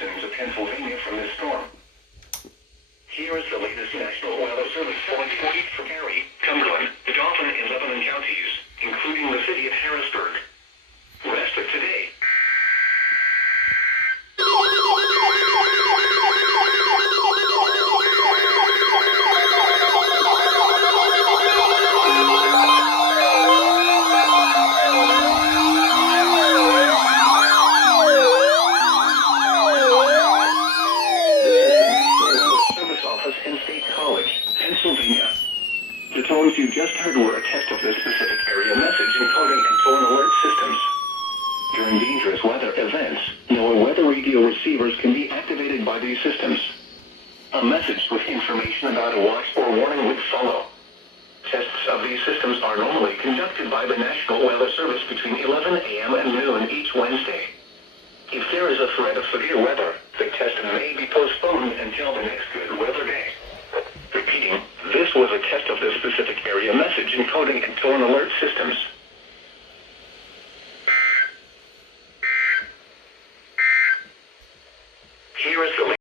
mountains of Pennsylvania from this storm. Here is the latest National Weather Service warning for Gary, Cumberland, Dauphin, and Lebanon counties, including the city of Harrisburg. Rest of today. Pennsylvania. The tones you just heard were a test of the specific area message encoding and tone alert systems. During dangerous weather events, NOAA weather radio receivers can be activated by these systems. A message with information about a watch or warning would follow. Tests of these systems are normally conducted by the National Weather Service between 11 a.m. and noon each Wednesday. If there is a threat of severe weather, the test may be postponed until the next good weather day. Repeating, this was a test of the specific area message encoding and tone alert systems.